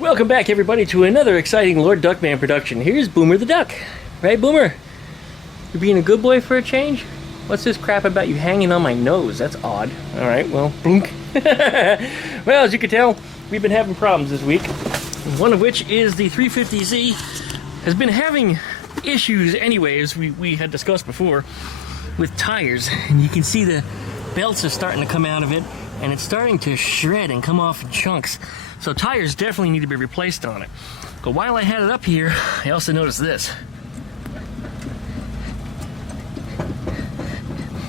Welcome back, everybody, to another exciting Lord Duckman production. Here's Boomer the Duck. Right, Boomer? You're being a good boy for a change? What's this crap about you hanging on my nose? That's odd. Alright, well, blunk. Well, as you can tell, we've been having problems this week. One of which is the 350Z has been having issues anyway, as we had discussed before, with tires. And you can see the belts are starting to come out of it, and it's starting to shred and come off in chunks. So tires definitely need to be replaced on it. But while I had it up here, I also noticed this.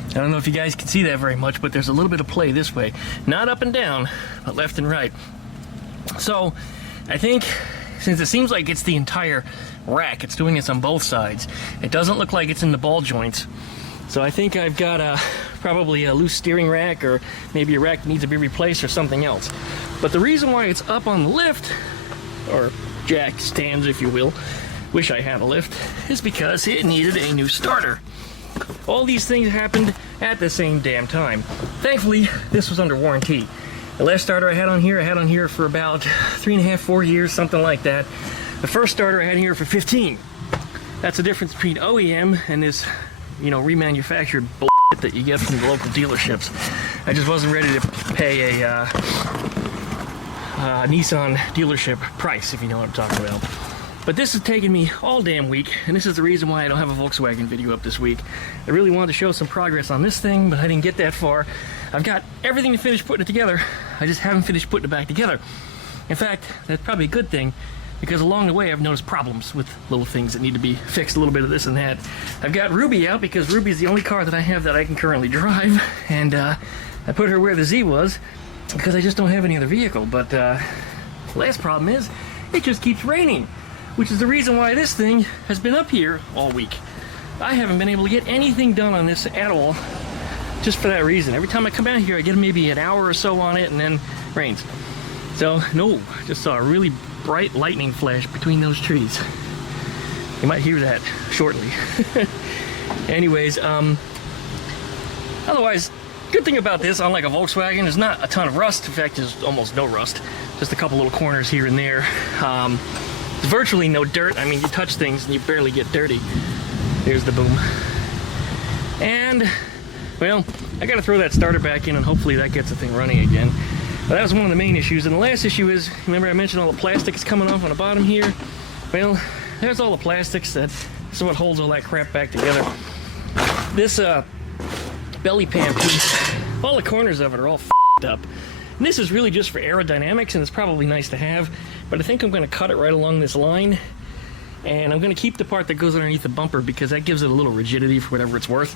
I don't know if you guys can see that very much, but there's a little bit of play this way. Not up and down, but left and right. So I think, since it seems like it's the entire rack, it's doing this on both sides. It doesn't look like it's in the ball joints. So I think I've got probably a loose steering rack, or maybe a rack that needs to be replaced, or something else. But the reason why it's up on the lift, or jack stands if you will, wish I had a lift, is because it needed a new starter. All these things happened at the same damn time. Thankfully, this was under warranty. The last starter I had on here for about 3.5, 4 years, something like that. The first starter I had here for 15. That's the difference between OEM and this, you know, remanufactured bullshit that you get from the local dealerships. I just wasn't ready to pay a Nissan dealership price, if you know what I'm talking about. But this has taken me all damn week, and this is the reason why I don't have a Volkswagen video up this week. I really wanted to show some progress on this thing, but I didn't get that far. I've got everything to finish putting it together. I just haven't finished putting it back together. In fact, that's probably a good thing, because along the way I've noticed problems with little things that need to be fixed, a little bit of this and that. I've got Ruby out because Ruby's the only car that I have that I can currently drive, and I put her where the Z was because I just don't have any other vehicle. But the last problem is it just keeps raining, which is the reason why this thing has been up here all week. I haven't been able to get anything done on this at all, just for that reason. Every time I come out here I get maybe an hour or so on it, and then rains. So no, just saw a really bright lightning flash between those trees. You might hear that shortly. Anyways, otherwise, good thing about this, unlike a Volkswagen, is not a ton of rust. In fact, there's almost no rust. Just a couple little corners here and there. There's virtually no dirt. I mean, you touch things and you barely get dirty. There's the boom. And, well, I gotta throw that starter back in, and hopefully that gets the thing running again. But that was one of the main issues. And the last issue is, remember I mentioned all the plastic is coming off on the bottom here? Well, there's all the plastics. This is what holds all that crap back together. This belly pan piece, all the corners of it are all f***ed up. And this is really just for aerodynamics, and it's probably nice to have, but I think I'm going to cut it right along this line, and I'm going to keep the part that goes underneath the bumper because that gives it a little rigidity for whatever it's worth.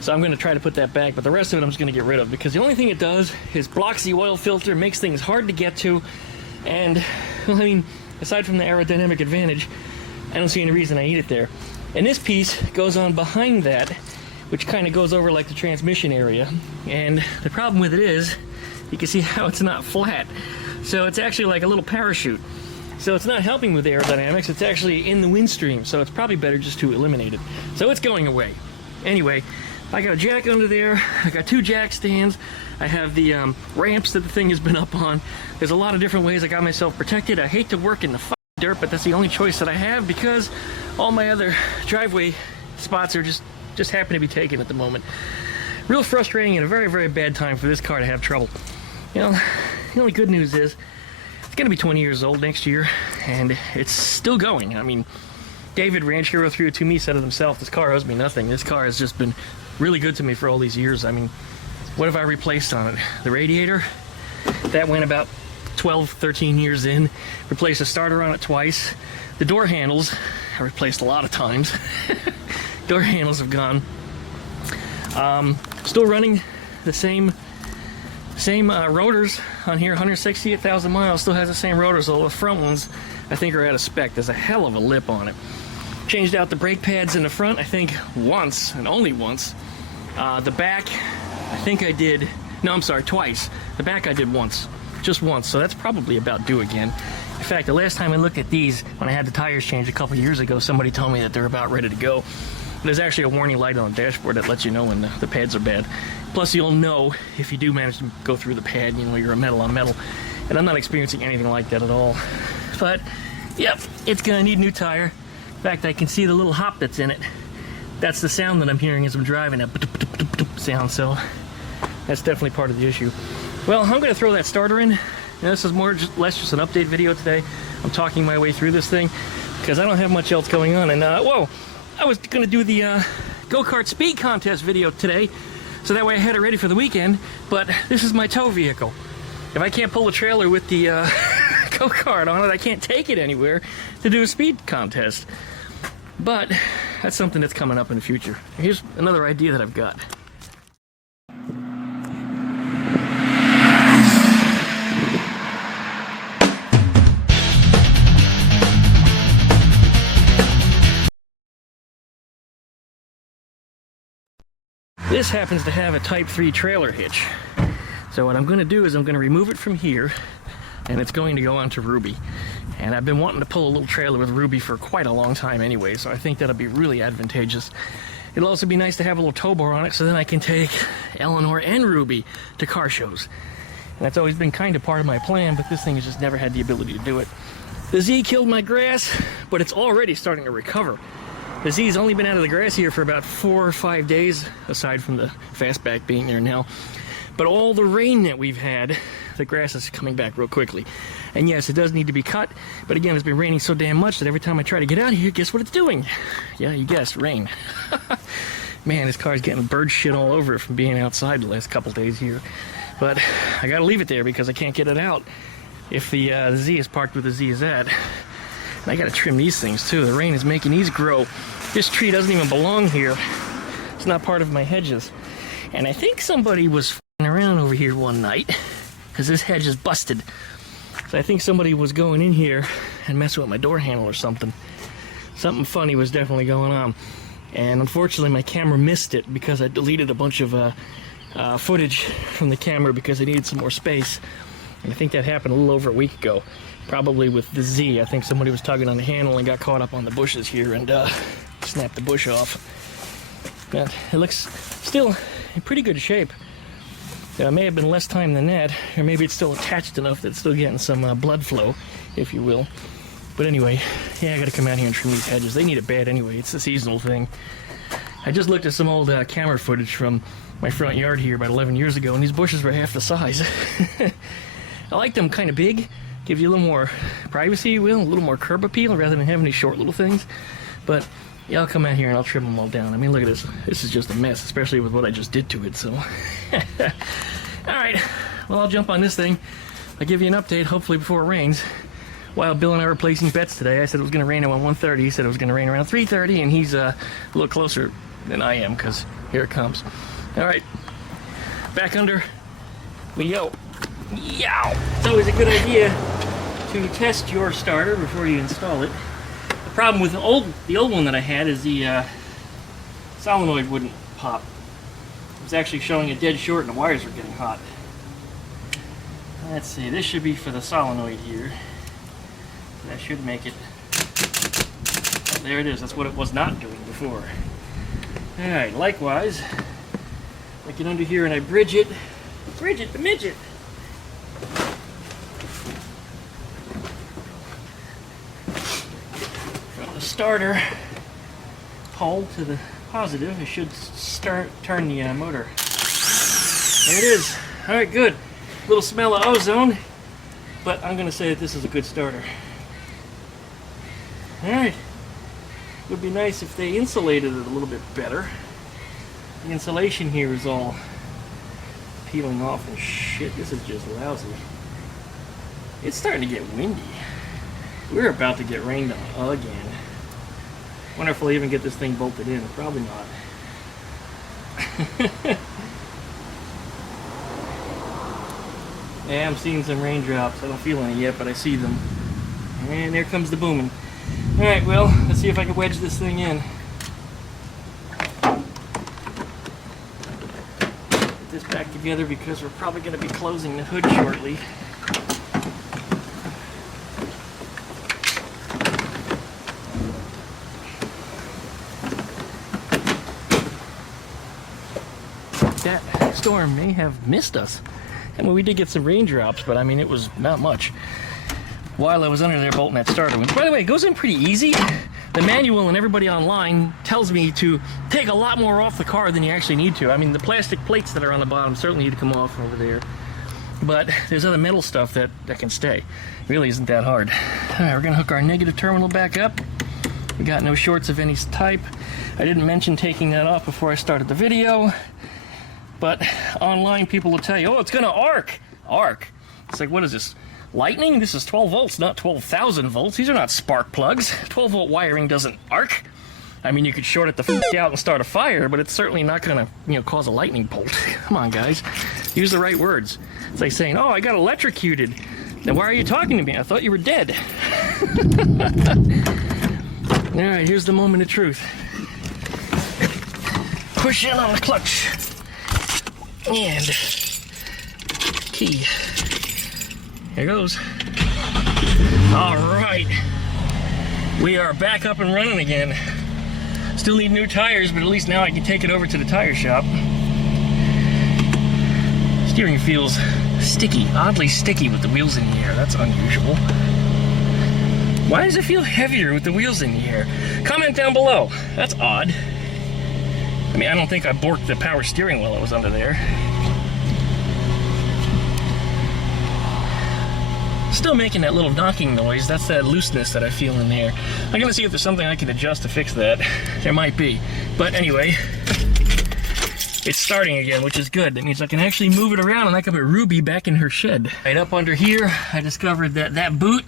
So I'm going to try to put that back, but the rest of it I'm just going to get rid of, because the only thing it does is blocks the oil filter, makes things hard to get to, and, well, I mean, aside from the aerodynamic advantage, I don't see any reason I need it there. And this piece goes on behind that, which kind of goes over like the transmission area, and the problem with it is, you can see how it's not flat. So it's actually like a little parachute. So it's not helping with aerodynamics, it's actually in the wind stream, so it's probably better just to eliminate it. So it's going away. Anyway, I got a jack under there, I got 2 jack stands, I have the ramps that the thing has been up on. There's a lot of different ways I got myself protected. I hate to work in the dirt, but that's the only choice that I have, because all my other driveway spots are just happen to be taken at the moment. Real frustrating, and a very, very bad time for this car to have trouble. You know, the only good news is it's going to be 20 years old next year, and it's still going. I mean, David, Ranch Hero 302Me, said it himself, this car owes me nothing. This car has just been really good to me for all these years. I mean, what have I replaced on it? The radiator, that went about 12, 13 years in. Replaced the starter on it twice. The door handles, I replaced a lot of times. Door handles have gone. Still running the same rotors on here, 168,000 miles, still has the same rotors, although the front ones I think are out of spec. There's a hell of a lip on it. Changed out the brake pads in the front, I think once, and only once. The back, I think I did, no, I'm sorry, twice. The back I did once, just once, so that's probably about due again. In fact, the last time I looked at these, when I had the tires changed a couple years ago, somebody told me that they're about ready to go. There's actually a warning light on the dashboard that lets you know when the pads are bad. Plus, you'll know if you do manage to go through the pad, you know, you're a metal on metal. And I'm not experiencing anything like that at all. But, yep, it's gonna need a new tire. In fact, I can see the little hop that's in it. That's the sound that I'm hearing as I'm driving, that sound, so that's definitely part of the issue. Well, I'm gonna throw that starter in. And this is more or less just an update video today. I'm talking my way through this thing because I don't have much else going on. And whoa, I was gonna do the go-kart speed contest video today, so that way I had it ready for the weekend, but this is my tow vehicle. If I can't pull a trailer with the go-kart on it, I can't take it anywhere to do a speed contest. But that's something that's coming up in the future. Here's another idea that I've got. This happens to have a Type 3 trailer hitch. So what I'm going to do is I'm going to remove it from here, and it's going to go onto Ruby. And I've been wanting to pull a little trailer with Ruby for quite a long time anyway, so I think that'll be really advantageous. It'll also be nice to have a little tow bar on it, so then I can take Eleanor and Ruby to car shows. And that's always been kind of part of my plan, but this thing has just never had the ability to do it. The Z killed my grass, but it's already starting to recover. The Z's only been out of the grass here for about 4 or 5 days, aside from the fastback being there now. But all the rain that we've had, the grass is coming back real quickly. And yes, it does need to be cut, but again, it's been raining so damn much that every time I try to get out here, guess what it's doing? Yeah, you guessed, rain. Man, this car's getting bird shit all over it from being outside the last couple days here. But I gotta leave it there because I can't get it out if the Z is parked where the Z is at. And I gotta trim these things too. The rain is making these grow. This tree doesn't even belong here. It's not part of my hedges. And I think somebody was f***ing around over here one night because this hedge is busted. So I think somebody was going in here and messing with my door handle or something. Something funny was definitely going on. And unfortunately my camera missed it because I deleted a bunch of footage from the camera because I needed some more space. And I think that happened a little over a week ago. Probably with the Z. I think somebody was tugging on the handle and got caught up on the bushes here and snapped the bush off. But it looks still in pretty good shape. It may have been less time than that, or maybe it's still attached enough that it's still getting some blood flow, if you will. But anyway, yeah, I gotta come out here and trim these hedges. They need it bad anyway. It's a seasonal thing. I just looked at some old camera footage from my front yard here about 11 years ago, and these bushes were half the size. I like them kind of big. Give you a little more privacy, you will, a little more curb appeal rather than having these short little things. But yeah, I'll come out here and I'll trim them all down. I mean, look at this. This is just a mess, especially with what I just did to it, so. Alright, well, I'll jump on this thing. I'll give you an update, hopefully before it rains. While Bill and I were placing bets today, I said it was going to rain around 1:30. He said it was going to rain around 3:30, and he's a little closer than I am, because here it comes. Alright, back under we go. Yow! It's always a good idea to test your starter before you install it. The problem with the old one that I had is the solenoid wouldn't pop. It was actually showing a dead short and the wires were getting hot. Let's see, this should be for the solenoid here. That should make it. Oh, there it is, that's what it was not doing before. Alright, likewise, I get under here and I bridge it. Bridget the midget! From the starter pole to the positive, it should turn the motor. There it is. Alright, good. Little smell of ozone, but I'm going to say that this is a good starter. Alright. It would be nice if they insulated it a little bit better. The insulation here is all peeling off and shit. This is just lousy. It's starting to get windy. We're about to get rained on again. Wonder if we'll even get this thing bolted in. Probably not. Yeah, I'm seeing some raindrops. I don't feel any yet, but I see them. And there comes the booming. Alright, well, let's see if I can wedge this thing in. Put this back together because we're probably going to be closing the hood shortly. That storm may have missed us. I mean, we did get some raindrops, but I mean, it was not much. while I was under there bolting that starter winch. By the way, it goes in pretty easy. The manual and everybody online tells me to take a lot more off the car than you actually need to. I mean, the plastic plates that are on the bottom certainly need to come off over there. But there's other metal stuff that can stay. It really isn't that hard. All right, we're gonna hook our negative terminal back up. We got no shorts of any type. I didn't mention taking that off before I started the video, but online people will tell you, oh, it's gonna arc. Arc. It's like, what is this? Lightning? This is 12 volts, not 12,000 volts. These are not spark plugs. 12 volt wiring doesn't arc. I mean, you could short it the f out and start a fire, but it's certainly not gonna, cause a lightning bolt. Come on, guys. Use the right words. It's like saying, oh, I got electrocuted. Then why are you talking to me? I thought you were dead. All right, here's the moment of truth. Push in on the clutch. And key. Here goes. All right. We are back up and running again. Still need new tires, but at least now I can take it over to the tire shop. Steering feels sticky, oddly sticky with the wheels in the air. That's unusual. Why does it feel heavier with the wheels in the air? Comment down below. That's odd. I mean, I don't think I borked the power steering while I was under there. Still making that little knocking noise. That's that looseness that I feel in there. I'm gonna see if there's something I can adjust to fix that. There might be. But anyway, it's starting again, which is good. That means I can actually move it around and I can put Ruby back in her shed. Right up under here, I discovered that that boot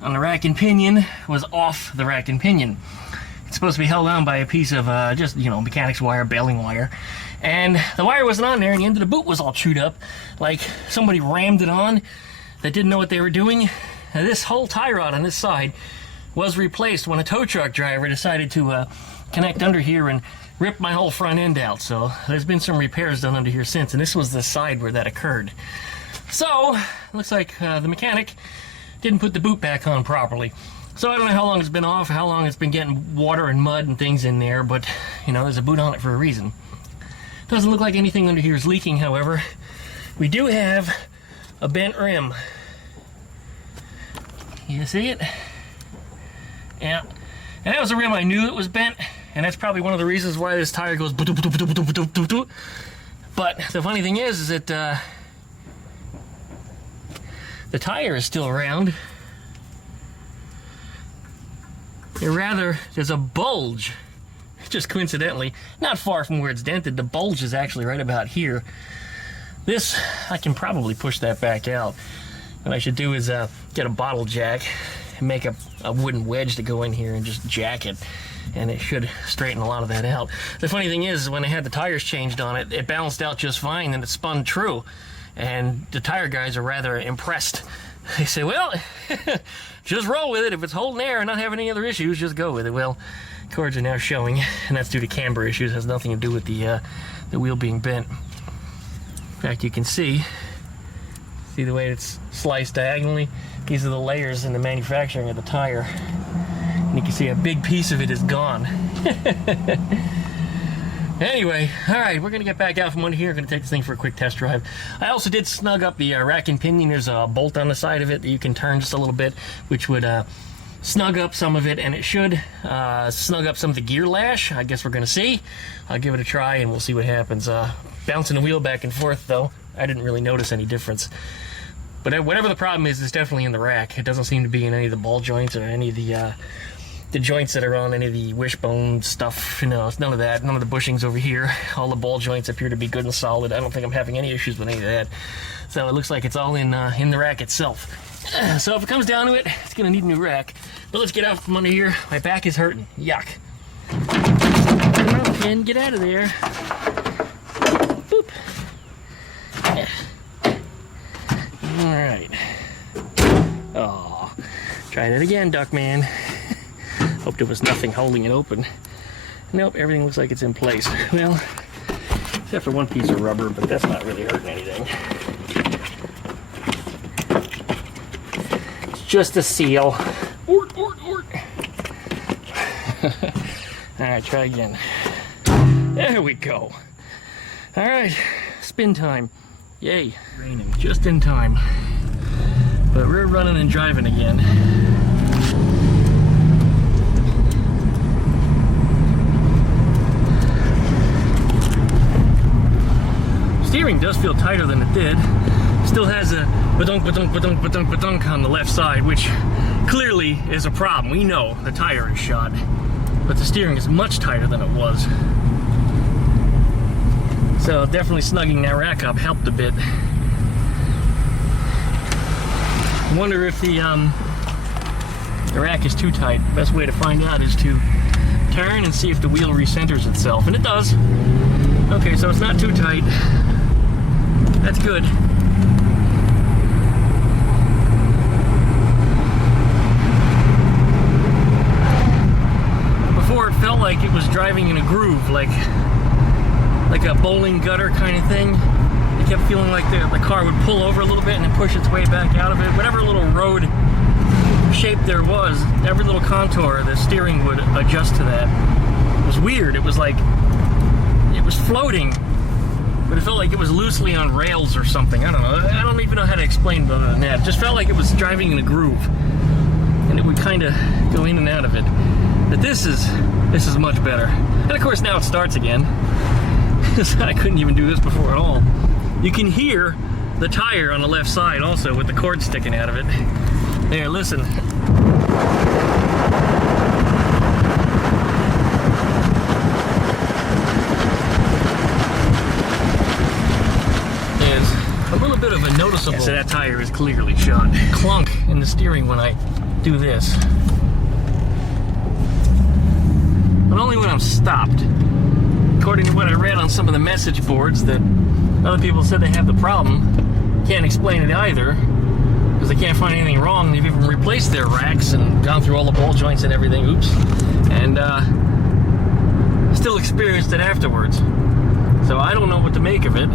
on the rack and pinion was off the rack and pinion. It's supposed to be held on by a piece of just, mechanics wire, baling wire. And the wire wasn't on there, and the end of the boot was all chewed up. Like somebody rammed it on that didn't know what they were doing. Now, this whole tie rod on this side was replaced when a tow truck driver decided to connect under here and rip my whole front end out. So there's been some repairs done under here since, and this was the side where that occurred. So, it looks like the mechanic didn't put the boot back on properly. So I don't know how long it's been off, how long it's been getting water and mud and things in there, but, there's a boot on it for a reason. Doesn't look like anything under here is leaking, however. We do have a bent rim. You see it? Yeah. And that was a rim I knew it was bent, and that's probably one of the reasons why this tire goes. But the funny thing is that the tire is still around. There's a bulge, just coincidentally, not far from where it's dented. The bulge is actually right about here. This, I can probably push that back out. What I should do is get a bottle jack and make a wooden wedge to go in here and just jack it, and it should straighten a lot of that out. The funny thing is, when I had the tires changed on it, it balanced out just fine, and it spun true. And the tire guys are rather impressed. They say, well, just roll with it. If it's holding air and not having any other issues, just go with it. Well, cords are now showing, and that's due to camber issues. It has nothing to do with the wheel being bent. In fact, you can see the way it's sliced diagonally? These are the layers in the manufacturing of the tire. And you can see a big piece of it is gone. Anyway, all right, we're going to get back out from under here. We're going to take this thing for a quick test drive. I also did snug up the rack and pinion. There's a bolt on the side of it that you can turn just a little bit, which would snug up some of it, and it should snug up some of the gear lash. I guess we're going to see. I'll give it a try, and we'll see what happens. Bouncing the wheel back and forth, though, I didn't really notice any difference. But whatever the problem is, it's definitely in the rack. It doesn't seem to be in any of the ball joints or any of the joints that are on any of the wishbone stuff. It's none of that. None of the bushings over here. All the ball joints appear to be good and solid. I don't think I'm having any issues with any of that. So it looks like it's all in the rack itself. So if it comes down to it, it's going to need a new rack. But let's get out from under here. My back is hurting. Yuck. Come on, Finn. Get out of there. Boop. Yeah. All right. Oh, try that again, Duckman. Hope there was nothing holding it open. Nope, everything looks like it's in place. Well, except for one piece of rubber, but that's not really hurting anything. It's just a seal. Ort, ort, ort. All right, try again. There we go. All right, spin time. Yay, raining just in time. But we're running and driving again. Steering does feel tighter than it did. Still has a badunk, badunk, badunk, badunk, badunk on the left side, which clearly is a problem. We know the tire is shot, but the steering is much tighter than it was. So definitely snugging that rack up helped a bit. I wonder if the rack is too tight. Best way to find out is to turn and see if the wheel recenters itself, and it does. Okay, so it's not too tight. That's good. Before it felt like it was driving in a groove, like a bowling gutter kind of thing. It kept feeling like the car would pull over a little bit and then push its way back out of it. Whatever little road shape there was, every little contour, the steering would adjust to that. It was weird. It was like it was floating, but it felt like it was loosely on rails or something. I don't know. I don't even know how to explain it other than that. It just felt like it was driving in a groove, and it would kind of go in and out of it. But this is much better. And of course now it starts again. I couldn't even do this before at all. You can hear the tire on the left side also with the cord sticking out of it. There, listen. There's a little bit of a noticeable... Yeah, so that tire is clearly shot. Clunk in the steering when I do this. But only when I'm stopped. According to what I read on some of the message boards, that other people said they have the problem. Can't explain it either, because they can't find anything wrong. They've even replaced their racks and gone through all the ball joints and everything. Oops. And still experienced it afterwards. So I don't know what to make of it.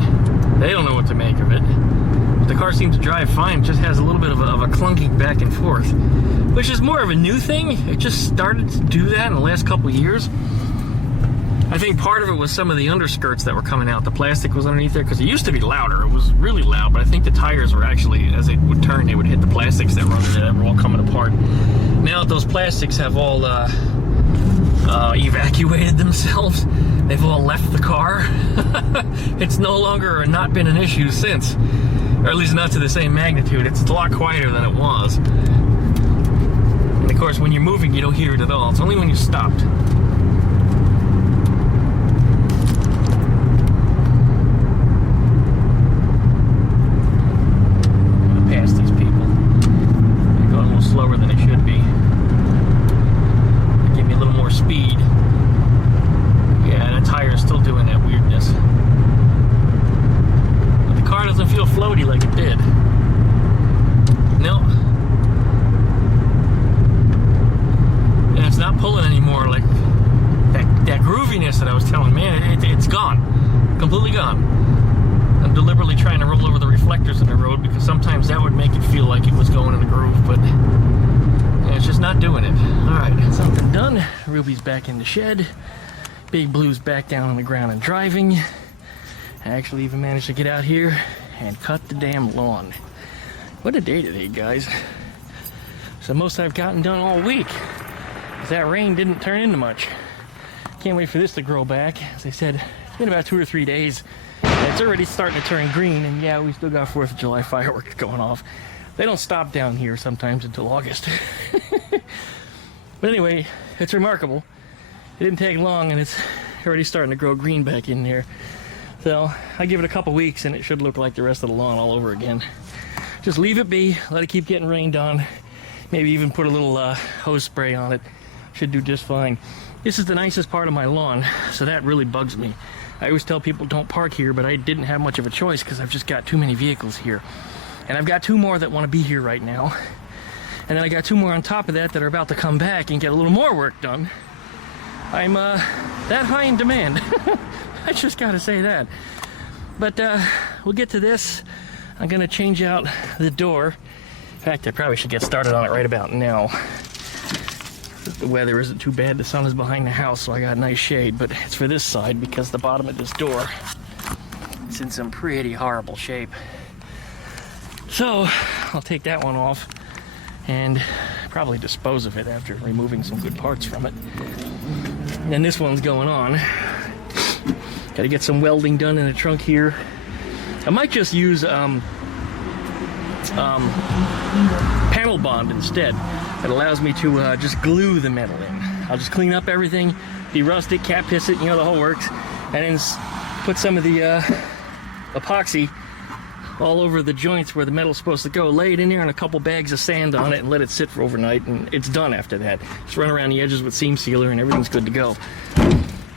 They don't know what to make of it. But the car seems to drive fine. It just has a little bit of a clunking back and forth, which is more of a new thing. It just started to do that in the last couple of years. I think part of it was some of the underskirts that were coming out. The plastic was underneath there, because it used to be louder. It was really loud, but I think the tires were actually, as they would turn, they would hit the plastics that were under there that were all coming apart. Now that those plastics have all evacuated themselves, they've all left the car. It's no longer not been an issue since, or at least not to the same magnitude. It's a lot quieter than it was. And of course, when you're moving, you don't hear it at all. It's only when you stopped. Slower than it should be. Give me a little more speed. Yeah, that tire is still doing that weirdness. But the car doesn't feel floaty like it did. No. And it's not pulling anymore like that grooviness that I was telling. Man, it's gone. Completely gone. I'm deliberately trying to roll over the reflectors in the road, because sometimes that would make it feel like it was going in a groove, but yeah, it's just not doing it. Alright, something done. Ruby's back in the shed. Big Blue's back down on the ground and driving. I actually even managed to get out here and cut the damn lawn. What a day today, guys. It's the most I've gotten done all week, because that rain didn't turn into much. Can't wait for this to grow back. As I said, it's been about 2 or 3 days. It's already starting to turn green, and yeah, we still got 4th of July fireworks going off. They don't stop down here sometimes until August. But anyway, it's remarkable. It didn't take long, and it's already starting to grow green back in there. So I give it a couple weeks, and it should look like the rest of the lawn all over again. Just leave it be, let it keep getting rained on. Maybe even put a little hose spray on it. Should do just fine. This is the nicest part of my lawn, so that really bugs me. I always tell people don't park here, but I didn't have much of a choice because I've just got too many vehicles here. And I've got 2 more that want to be here right now. And then I got 2 more on top of that are about to come back and get a little more work done. I'm that high in demand. I just gotta say that. But we'll get to this. I'm gonna change out the door. In fact, I probably should get started on it right about now. The weather isn't too bad. The sun is behind the house, so I got a nice shade, but it's for this side because the bottom of this door is in some pretty horrible shape. So I'll take that one off and probably dispose of it after removing some good parts from it. And this one's going on. Gotta get some welding done in the trunk here. I might just use panel bond instead. It allows me to just glue the metal in. I'll just clean up everything, derust it, cap piss it, you know, the whole works, and then put some of the epoxy all over the joints where the metal's supposed to go, lay it in there and a couple bags of sand on it and let it sit for overnight, and it's done after that. Just run around the edges with seam sealer and everything's good to go.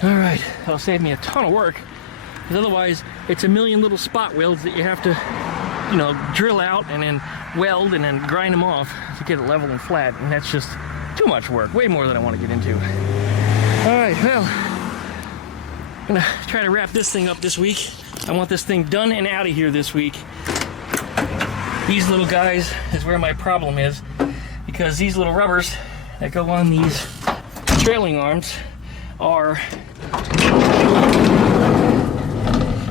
All right, that'll save me a ton of work, because otherwise it's a million little spot welds that you have to, you know, drill out and then weld and then grind them off to get it level and flat, and that's just too much work, way more than I want to get into. All right, well, I'm gonna try to wrap this thing up this week. I want this thing done and out of here this week. These little guys is where my problem is, because these little rubbers that go on these trailing arms are,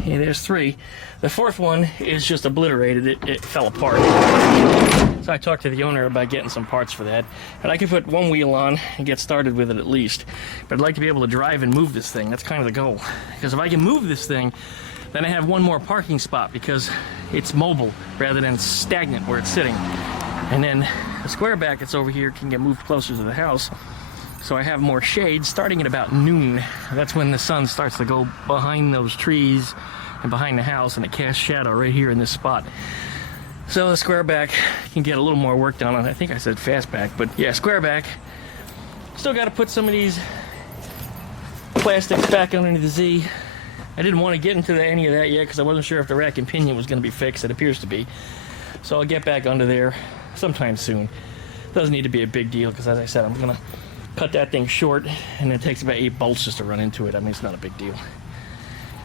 yeah, there's 3. The 4th one is just obliterated. It fell apart. So I talked to the owner about getting some parts for that. And I could put one wheel on and get started with it at least. But I'd like to be able to drive and move this thing. That's kind of the goal. Because if I can move this thing, then I have one more parking spot, because it's mobile rather than stagnant where it's sitting. And then the square back that's over here can get moved closer to the house. So I have more shade starting at about noon. That's when the sun starts to go behind those trees and behind the house, and it casts shadow right here in this spot. So the square back can get a little more work done on it. I think I said fast back, but yeah, square back. Still got to put some of these plastics back underneath the Z. I didn't want to get into any of that yet because I wasn't sure if the rack and pinion was going to be fixed. It appears to be. So I'll get back under there sometime soon. Doesn't need to be a big deal, because as I said, I'm going to cut that thing short, and it takes about 8 bolts just to run into it. I mean, it's not a big deal.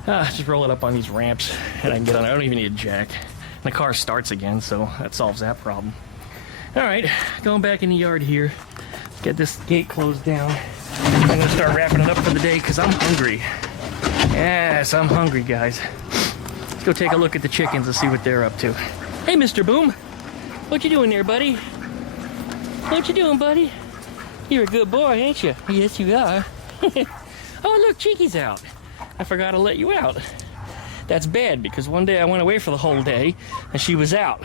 Just roll it up on these ramps, and I can get on. I don't even need a jack. And the car starts again, so that solves that problem. All right, going back in the yard here. Let's get this gate closed down. I'm going to start wrapping it up for the day, because I'm hungry. Yes, I'm hungry, guys. Let's go take a look at the chickens and see what they're up to. Hey, Mr. Boom. What you doing there, buddy? What you doing, buddy? You're a good boy, ain't you? Yes, you are. Oh, look, Cheeky's out. I forgot to let you out. That's bad, because one day I went away for the whole day, and she was out.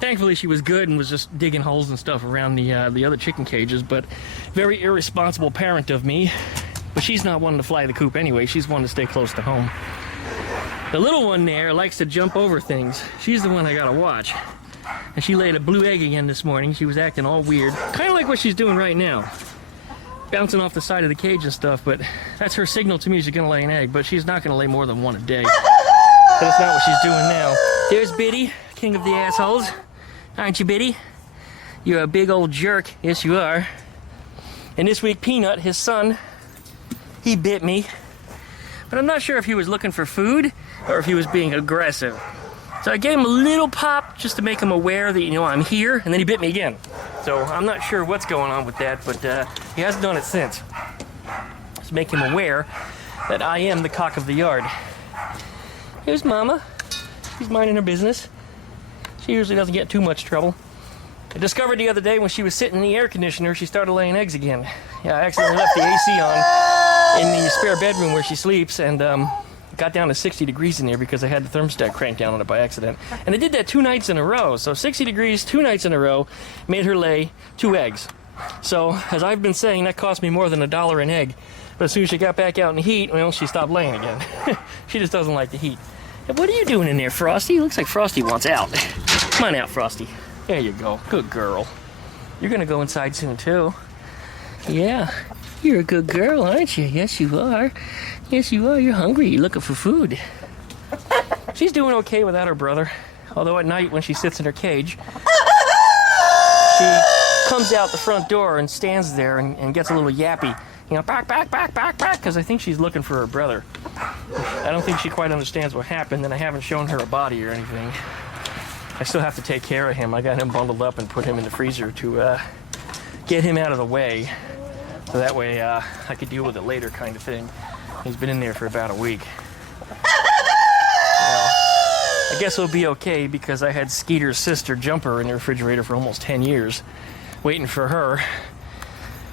Thankfully, she was good and was just digging holes and stuff around the other chicken cages, but very irresponsible parent of me. But she's not one to fly the coop anyway. She's one to stay close to home. The little one there likes to jump over things. She's the one I gotta watch. And she laid a blue egg again this morning. She was acting all weird. Kind of like what she's doing right now. Bouncing off the side of the cage and stuff, but that's her signal to me she's gonna lay an egg, but she's not gonna lay more than one a day. That's not what she's doing now. There's Biddy, king of the assholes. Aren't you, Biddy? You're a big old jerk. Yes, you are. And this week, Peanut, his son, he bit me. But I'm not sure if he was looking for food or if he was being aggressive. So I gave him a little pop just to make him aware that, you know, I'm here, and then he bit me again. So I'm not sure what's going on with that, but he hasn't done it since. Just make him aware that I am the cock of the yard. Here's Mama. She's minding her business. She usually doesn't get too much trouble. I discovered the other day when she was sitting in the air conditioner, she started laying eggs again. Yeah, I accidentally left the AC on in the spare bedroom where she sleeps, and got down to 60 degrees in there because I had the thermostat cranked down on it by accident. And I did that 2 nights in a row. So 60 degrees, 2 nights in a row, made her lay 2 eggs. So, as I've been saying, that cost me more than $1 an egg. But as soon as she got back out in the heat, well, she stopped laying again. She just doesn't like the heat. Hey, what are you doing in there, Frosty? Looks like Frosty wants out. Come on out, Frosty. There you go. Good girl. You're gonna go inside soon, too. Yeah. You're a good girl, aren't you? Yes, you are. Yes, you are. You're hungry. You're looking for food. She's doing okay without her brother. Although at night, when she sits in her cage, she comes out the front door and stands there and gets a little yappy. You know, back, because I think she's looking for her brother. I don't think she quite understands what happened, and I haven't shown her a body or anything. I still have to take care of him. I got him bundled up and put him in the freezer to get him out of the way. So that way I could deal with it later, kind of thing. He's been in there for about a week. Well, I guess it'll be okay because I had Skeeter's sister Jumper in the refrigerator for almost 10 years, waiting for her.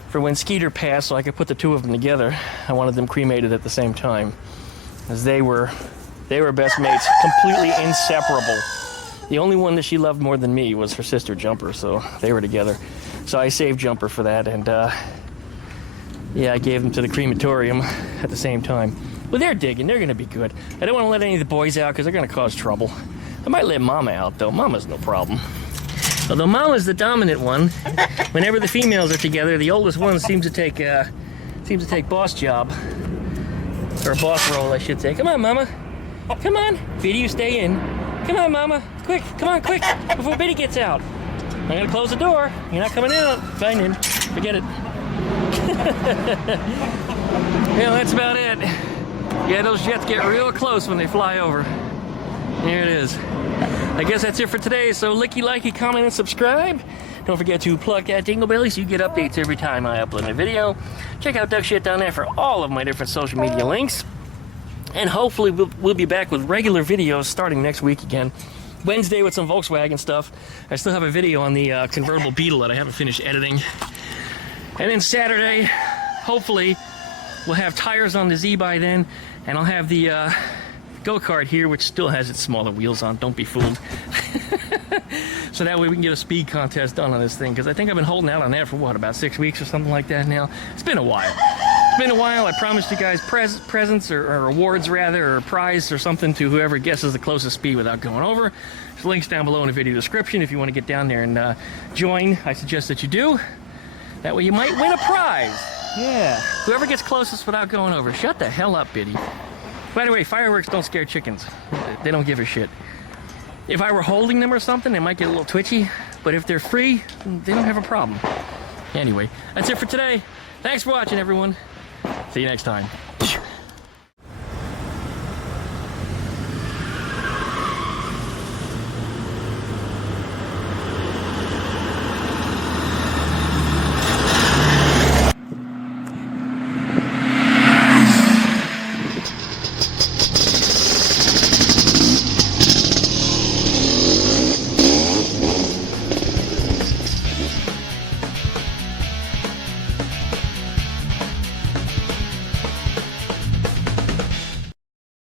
For when Skeeter passed, so I could put the two of them together. I wanted them cremated at the same time, as they were best mates, completely inseparable. The only one that she loved more than me was her sister Jumper, so they were together. So I saved Jumper for that, and yeah, I gave them to the crematorium at the same time. Well, they're digging. They're going to be good. I don't want to let any of the boys out because they're going to cause trouble. I might let Mama out, though. Mama's no problem. Although Mama's the dominant one. Whenever the females are together, the oldest one seems to take boss job. Or boss role, I should say. Come on, Mama. Come on. Biddy, you stay in. Come on, Mama. Quick. Come on, quick. Before Biddy gets out. I'm going to close the door. You're not coming out. Fine, then. Forget it. Yeah, that's about it. Yeah, those jets get real close when they fly over. There it is. I guess that's it for today. So licky, likey, comment, and subscribe. Don't forget to plug that dingle belly so you get updates every time I upload a video. Check out Duck Shit down there for all of my different social media links. And hopefully we'll be back with regular videos starting next week again. Wednesday with some Volkswagen stuff. I still have a video on the convertible Beetle that I haven't finished editing. And then Saturday, hopefully, we'll have tires on the Z by then. And I'll have the go-kart here, which still has its smaller wheels on. Don't be fooled. So that way we can get a speed contest done on this thing. Because I think I've been holding out on that for, what, about 6 weeks or something like that now? It's been a while. It's been a while. I promised you guys presents or rewards, rather, or a prize or something to whoever guesses the closest speed without going over. There's links down below in the video description if you want to get down there and join. I suggest that you do. That way you might win a prize. Yeah. Whoever gets closest without going over. Shut the hell up, Biddy. By the way, fireworks don't scare chickens. They don't give a shit. If I were holding them or something, they might get a little twitchy. But if they're free, they don't have a problem. Anyway, that's it for today. Thanks for watching, everyone. See you next time.